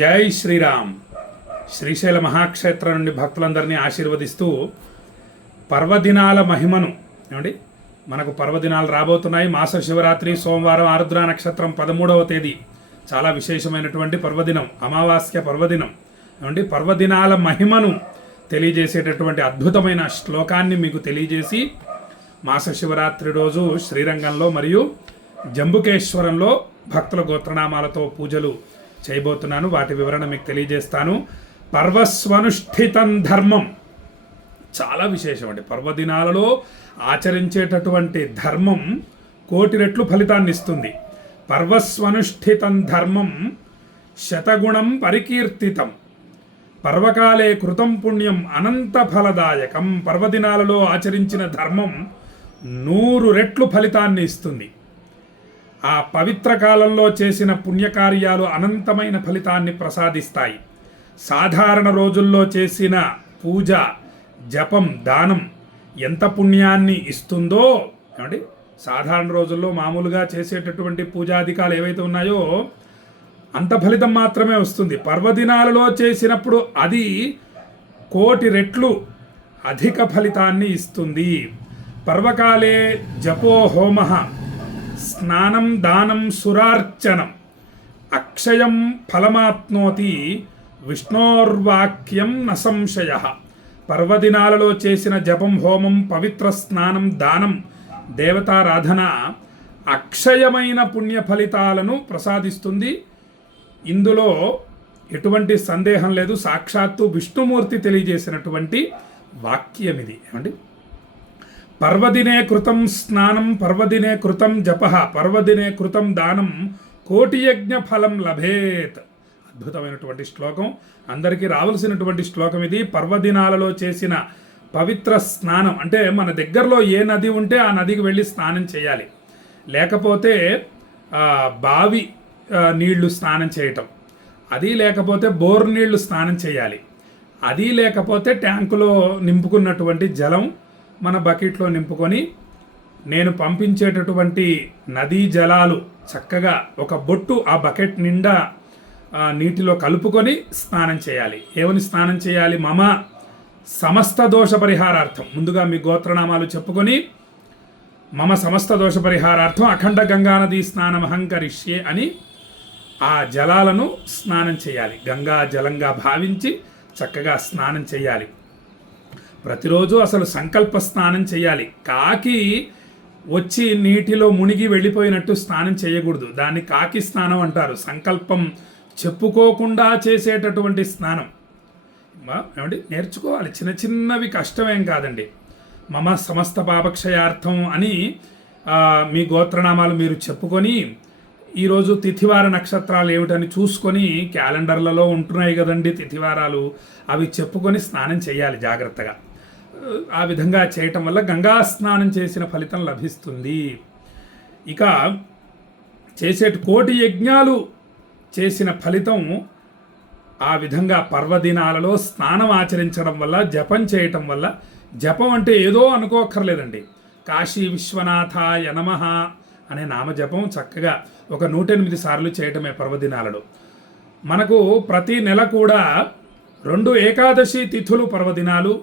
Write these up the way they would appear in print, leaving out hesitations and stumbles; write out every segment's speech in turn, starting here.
జై శ్రీరామ్. శ్రీశైల మహాక్షేత్రం నుండి భక్తులందరినీ ఆశీర్వదిస్తూ పర్వదినాల మహిమను ఏమండి, మనకు పర్వదినాలు రాబోతున్నాయి. మాస శివరాత్రి సోమవారం ఆరుద్ర నక్షత్రం 13వ తేదీ చాలా విశేషమైనటువంటి పర్వదినం, అమావాస్య పర్వదినం. ఏమండి, పర్వదినాల మహిమను తెలియజేసేటటువంటి అద్భుతమైన శ్లోకాన్ని మీకు తెలియజేసి మాస శివరాత్రి రోజు శ్రీరంగంలో మరియు జంబుకేశ్వరంలో భక్తుల గోత్రనామాలతో పూజలు చేయబోతున్నాను. వాటి వివరణ మీకు తెలియజేస్తాను. పర్వస్వనుష్ఠితం ధర్మం చాలా విశేషం అండి. పర్వదినాలలో ఆచరించేటటువంటి ధర్మం కోటి రెట్లు ఫలితాన్ని ఇస్తుంది. పర్వస్వనుష్ఠితం ధర్మం శతగుణం పరికీర్తితం, పర్వకాలే కృతం పుణ్యం అనంత ఫలదాయకం. పర్వదినాలలో ఆచరించిన ధర్మం 100 రెట్లు ఫలితాన్ని ఇస్తుంది. ఆ పవిత్ర కాలంలో చేసిన పుణ్యకార్యాలు అనంతమైన ఫలితాన్ని ప్రసాదిస్తాయి. సాధారణ రోజుల్లో చేసిన పూజ, జపం, దానం ఎంత పుణ్యాన్ని ఇస్తుందో ఏమండి, సాధారణ రోజుల్లో మామూలుగా చేసేటటువంటి పూజాధికాలు ఏవైతే ఉన్నాయో అంత ఫలితం మాత్రమే వస్తుంది. పర్వదినాలలో చేసినప్పుడు అది కోటి రెట్లు అధిక ఫలితాన్ని ఇస్తుంది. పర్వకాలే జపో హోమ స్నానం దానం సురార్చనం అక్షయం ఫలమాప్నోతి విష్ణోర్వాక్యం న సంశయ. పర్వదినాలలో చేసిన జపం, హోమం, పవిత్ర స్నానం, దానం, దేవతారాధన అక్షయమైన పుణ్య ఫలితాలను ప్రసాదిస్తుంది. ఇందులో ఎటువంటి సందేహం లేదు. సాక్షాత్తు విష్ణుమూర్తి తెలియజేసినటువంటి వాక్యం ఇది. ఏమండి, పర్వదినే కృతం స్నానం, పర్వదినే కృతం జప, పర్వదినే కృతం దానం, కోటి యజ్ఞ ఫలం లభేత్. అద్భుతమైనటువంటి శ్లోకం, అందరికీ రావాల్సినటువంటి శ్లోకం ఇది. పర్వదినాలలో చేసిన పవిత్ర స్నానం అంటే మన దగ్గరలో ఏ నది ఉంటే ఆ నదికి వెళ్ళి స్నానం చేయాలి. లేకపోతే బావి నీళ్లు స్నానం చేయటం, అది లేకపోతే బోర్ నీళ్లు స్నానం చేయాలి, అది లేకపోతే ట్యాంకులో నింపుకున్నటువంటి జలం మన బకెట్లో నింపుకొని నేను పంపించేటటువంటి నదీ జలాలు చక్కగా ఒక బొట్టు ఆ బకెట్ నిండా నీటిలో కలుపుకొని స్నానం చేయాలి. ఏమని స్నానం చేయాలి? మమ సమస్త దోష పరిహారార్థం. ముందుగా మీ గోత్రనామాలు చెప్పుకొని మమ సమస్త దోష పరిహారార్థం అఖండ గంగానదీ స్నానం అహంకరిష్యే అని ఆ జలాలను స్నానం చేయాలి. గంగా జలంగా భావించి చక్కగా స్నానం చేయాలి. ప్రతిరోజు అసలు సంకల్ప స్నానం చేయాలి. కాకి వచ్చి నీటిలో మునిగి వెళ్ళిపోయినట్టు స్నానం చేయకూడదు. దాన్ని కాకి స్నానం అంటారు. సంకల్పం చెప్పుకోకుండా చేసేటటువంటి స్నానం. ఏమండి, నేర్చుకోవాలి. చిన్న చిన్నవి కష్టమేం కాదండి. మమ సమస్త పాపక్షయార్థం అని మీ గోత్రనామాలు మీరు చెప్పుకొని ఈరోజు తిథివార నక్షత్రాలు ఏమిటని చూసుకొని, క్యాలెండర్లలో ఉంటున్నాయి కదండి తిథివారాలు, అవి చెప్పుకొని స్నానం చేయాలి జాగ్రత్తగా. ఆ విధంగా చేయటం వల్ల గంగా స్నానం చేసిన ఫలితం లభిస్తుంది. ఇక కోటి యజ్ఞాలు చేసిన ఫలితం ఆ విధంగా పర్వదినాలలో స్నానం ఆచరించడం వల్ల, జపం చేయటం వల్ల. జపం అంటే ఏదో అనుకోక్కర్లేదండి. కాశీ విశ్వనాథాయ నమః అనే నామజపం చక్కగా ఒక 108 సార్లు చేయటమే పర్వదినాలలో. మనకు ప్రతి నెల కూడా 2 ఏకాదశి తిథులు పర్వదినాలు,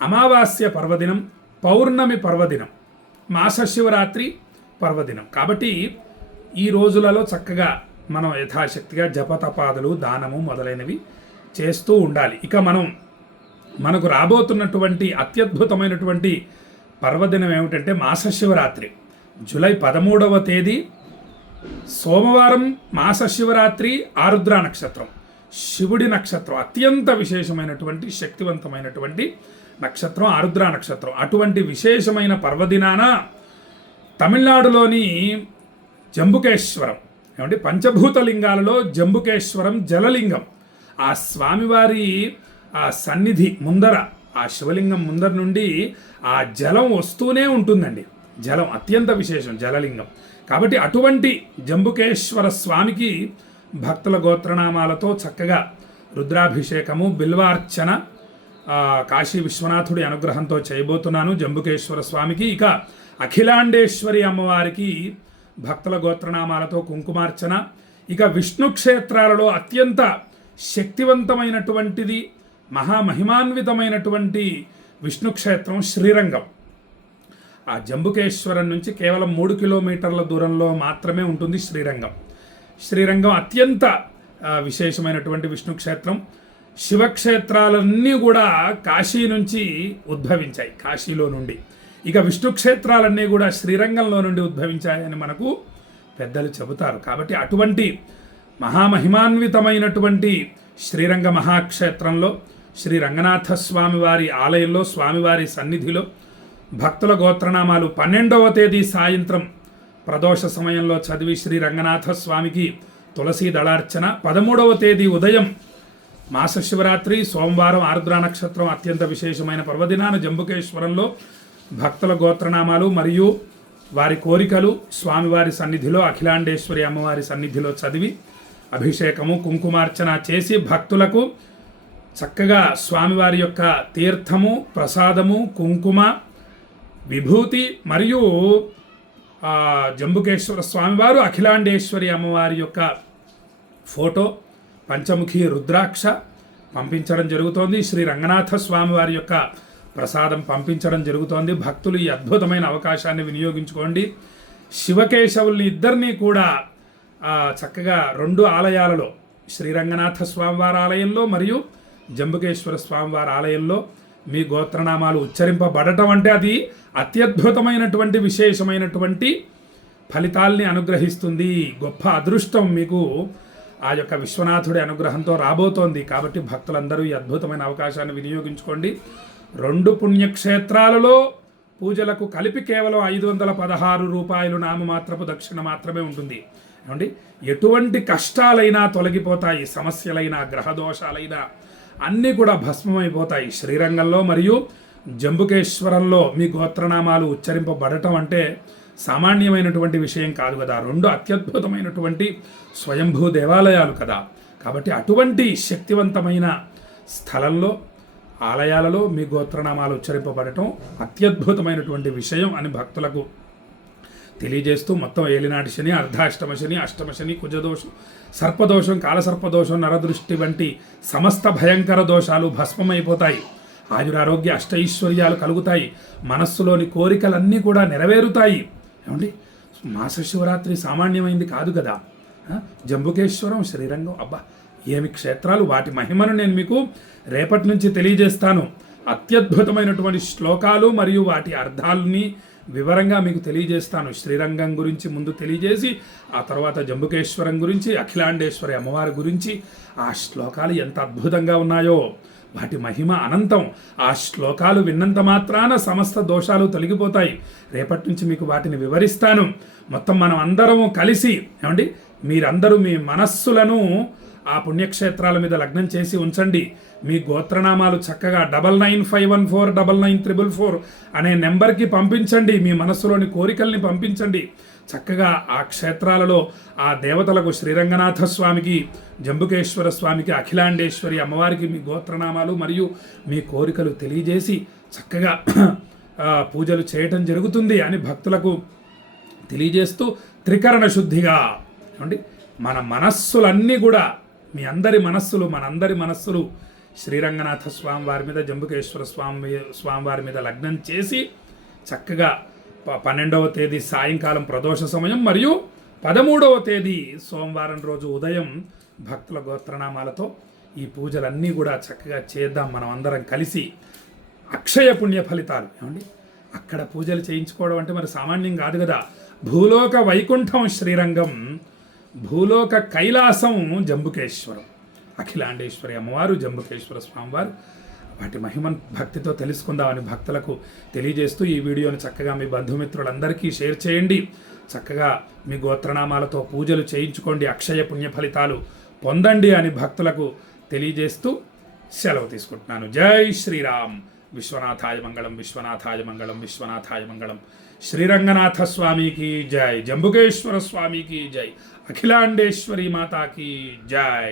అమావాస్య పర్వదినం, పౌర్ణమి పర్వదినం, మాస శివరాత్రి పర్వదినం. కాబట్టి ఈ రోజులలో చక్కగా మనం యథాశక్తిగా జపతపాదులు, దానము మొదలైనవి చేస్తూ ఉండాలి. ఇక మనకు రాబోతున్నటువంటి అత్యద్భుతమైనటువంటి పర్వదినం ఏమిటంటే మాస శివరాత్రి. జూలై 13వ తేదీ సోమవారం మాస శివరాత్రి, ఆరుద్ర నక్షత్రం, శివుడి నక్షత్రం. అత్యంత విశేషమైనటువంటి శక్తివంతమైనటువంటి నక్షత్రం ఆరుద్ర నక్షత్రం. అటువంటి విశేషమైన పర్వదినాన తమిళనాడులోని జంబుకేశ్వరం, ఏమంటే పంచభూత లింగాలలో జంబుకేశ్వరం జలలింగం, ఆ స్వామివారి ఆ సన్నిధి ముందర, ఆ శివలింగం ముందర నుండి ఆ జలం వస్తూనే ఉంటుందండి. జలం అత్యంత విశేషం, జలలింగం. కాబట్టి అటువంటి జంబుకేశ్వర స్వామికి భక్తుల గోత్రనామాలతో చక్కగా రుద్రాభిషేకము, బిల్వార్చన కాశీ విశ్వనాథుడి అనుగ్రహంతో చేయబోతున్నాను జంబుకేశ్వర స్వామికి. ఇక అఖిలాండేశ్వరి అమ్మవారికి భక్తుల గోత్రనామాలతో కుంకుమార్చన, ఇక విష్ణు క్షేత్రాలలో అత్యంత శక్తివంతమైనటువంటిది, మహామహిమాన్వితమైనటువంటి విష్ణు క్షేత్రం శ్రీరంగం. ఆ జంబుకేశ్వరం నుంచి కేవలం 3 కిలోమీటర్ల దూరంలో మాత్రమే ఉంటుంది శ్రీరంగం. శ్రీరంగం అత్యంత విశేషమైనటువంటి విష్ణు క్షేత్రం. శివక్షేత్రాలన్నీ కూడా కాశీ నుంచి ఉద్భవించాయి, కాశీలో నుండి. ఇక విష్ణు క్షేత్రాలన్నీ కూడా శ్రీరంగంలో నుండి ఉద్భవించాయని మనకు పెద్దలు చెబుతారు. కాబట్టి అటువంటి మహామహిమాన్వితమైనటువంటి శ్రీరంగ మహాక్షేత్రంలో శ్రీ రంగనాథ స్వామివారి ఆలయంలో, స్వామివారి సన్నిధిలో భక్తుల గోత్రనామాలు 12వ తేదీ సాయంత్రం ప్రదోష సమయంలో చదివి శ్రీ రంగనాథ స్వామికి తులసీ దళార్చన, 13వ తేదీ ఉదయం మాస శివరాత్రి సోమవారం ఆర్ద్రా నక్షత్రం అత్యంత విశేషమైన పర్వదినాన జంబుకేశ్వరంలో భక్తుల గోత్రనామాలు మరియు వారి కోరికలు స్వామివారి సన్నిధిలో, అఖిలాండేశ్వరి అమ్మవారి సన్నిధిలో చదివి అభిషేకము కుంకుమార్చన చేసి భక్తులకు చక్కగా స్వామివారి యొక్క తీర్థము, ప్రసాదము, కుంకుమ, విభూతి మరియు జంబుకేశ్వర స్వామివారు, అఖిలాండేశ్వరి అమ్మవారి యొక్క ఫోటో, పంచముఖి రుద్రాక్ష పంపించడం జరుగుతోంది. శ్రీ రంగనాథ స్వామివారి యొక్క ప్రసాదం పంపించడం జరుగుతోంది. భక్తులు ఈ అద్భుతమైన అవకాశాన్ని వినియోగించుకోండి. శివకేశవుల్ని ఇద్దరినీ కూడా చక్కగా 2 ఆలయాలలో, శ్రీరంగనాథ స్వామివారి ఆలయంలో మరియు జంబుకేశ్వర స్వామివారి ఆలయంలో మీ గోత్రనామాలు ఉచ్చరింపబడటం అంటే అది అత్యద్భుతమైనటువంటి విశేషమైనటువంటి ఫలితాల్ని అనుగ్రహిస్తుంది. గొప్ప అదృష్టం మీకు ఆ యొక్క విశ్వనాథుడి అనుగ్రహంతో రాబోతోంది. కాబట్టి భక్తులందరూ ఈ అద్భుతమైన అవకాశాన్ని వినియోగించుకోండి. 2 పుణ్యక్షేత్రాలలో పూజలకు కలిపి కేవలం 516 రూపాయలు నామమాత్రపు దక్షిణ మాత్రమే ఉంటుంది. ఏమండి, ఎటువంటి కష్టాలైనా తొలగిపోతాయి, సమస్యలైనా గ్రహదోషాలైనా అన్నీ కూడా భస్మమైపోతాయి. శ్రీరంగంలో మరియు జంబుకేశ్వరంలో మీ గోత్రనామాలు ఉచ్చరింపబడటం అంటే సామాన్యమైనటువంటి విషయం కాదు కదా. 2 అత్యద్భుతమైనటువంటి స్వయంభూ దేవాలయాలు కదా. కాబట్టి అటువంటి శక్తివంతమైన స్థలంలో, ఆలయాలలో మీ గోత్రనామాలు ఉచ్చరింపబడటం అత్యద్భుతమైనటువంటి విషయం అని భక్తులకు తెలియజేస్తూ మొత్తం ఏలినాటి శని, అర్ధాష్టమ శని, అష్టమ శని, కుజదోషం, సర్పదోషం, కాలసర్పదోషం, నరదృష్టి వంటి సమస్త భయంకర దోషాలు భస్మమైపోతాయి. ఆయురారోగ్య అష్టైశ్వర్యాలు కలుగుతాయి. మనస్సులోని కోరికలన్నీ కూడా నెరవేరుతాయి. ఏమండి, మాస శివరాత్రి సామాన్యమైంది కాదు కదా. జంబుకేశ్వరం, శ్రీరంగం, అబ్బా ఏమి క్షేత్రాలు! వాటి మహిమను నేను మీకు రేపటి నుంచి తెలియజేస్తాను. అత్యద్భుతమైనటువంటి శ్లోకాలు మరియు వాటి అర్థాలని వివరంగా మీకు తెలియజేస్తాను. శ్రీరంగం గురించి ముందు తెలియజేసి ఆ తర్వాత జంబుకేశ్వరం గురించి, అఖిలాండేశ్వరి అమ్మవారి గురించి ఆ శ్లోకాలు ఎంత అద్భుతంగా ఉన్నాయో, వాటి మహిమ అనంతం. ఆ శ్లోకాలు విన్నంత మాత్రాన సమస్త దోషాలు తొలగిపోతాయి. రేపటి నుంచి మీకు వాటిని వివరిస్తాను. మొత్తం మనం అందరము కలిసి, ఏమండి, మీరందరూ మీ మనస్సులను ఆ పుణ్యక్షేత్రాల మీద లగ్నం చేసి ఉంచండి. మీ గోత్రనామాలు చక్కగా 9951499444 అనే నెంబర్కి పంపించండి. మీ మనస్సులోని కోరికల్ని పంపించండి. చక్కగా ఆ క్షేత్రాలలో ఆ దేవతలకు, శ్రీరంగనాథ స్వామికి, జంబుకేశ్వర స్వామికి, అఖిలాండేశ్వరి అమ్మవారికి మీ గోత్రనామాలు మరియు మీ కోరికలు తెలియజేసి చక్కగా పూజలు చేయటం జరుగుతుంది అని భక్తులకు తెలియజేస్తూ త్రికరణ శుద్ధిగా, ఏమండి, మన మనస్సులన్నీ కూడా, మీ అందరి మనస్సులు, మనందరి మనస్సులు శ్రీరంగనాథ స్వామి వారి మీద, జంబుకేశ్వర స్వామివారి మీద లగ్నం చేసి చక్కగా 12వ తేదీ సాయంకాలం ప్రదోష సమయం మరియు 13వ తేదీ సోమవారం రోజు ఉదయం భక్తుల గోత్రనామాలతో ఈ పూజలన్నీ కూడా చక్కగా చేద్దాం మనం అందరం కలిసి. అక్షయ పుణ్య ఫలితాలు, ఏమండి, అక్కడ పూజలు చేయించుకోవడం అంటే మరి సామాన్యం కాదు కదా. భూలోక వైకుంఠం శ్రీరంగం, భూలోక కైలాసం జంబుకేశ్వరం, అఖిలాండేశ్వరి అమ్మవారు, జంబుకేశ్వర స్వామివారు. వాటి మహిమను భక్తితో తెలుసుకుందామని భక్తులకు తెలియజేస్తూ ఈ వీడియోని చక్కగా మీ బంధుమిత్రులందరికీ షేర్ చేయండి. చక్కగా మీ గోత్రనామాలతో పూజలు చేయించుకోండి, అక్షయ పుణ్య ఫలితాలు పొందండి అని భక్తులకు తెలియజేస్తూ సెలవు తీసుకుంటున్నాను. జై శ్రీరామ్. విశ్వనాథాయ మంగళం, విశ్వనాథాయ మంగళం, విశ్వనాథాయ మంగళం. శ్రీరంగనాథ స్వామికి జై, జంబుకేశ్వర స్వామికి జై, అఖిలాండేశ్వరి మాతాకి జై.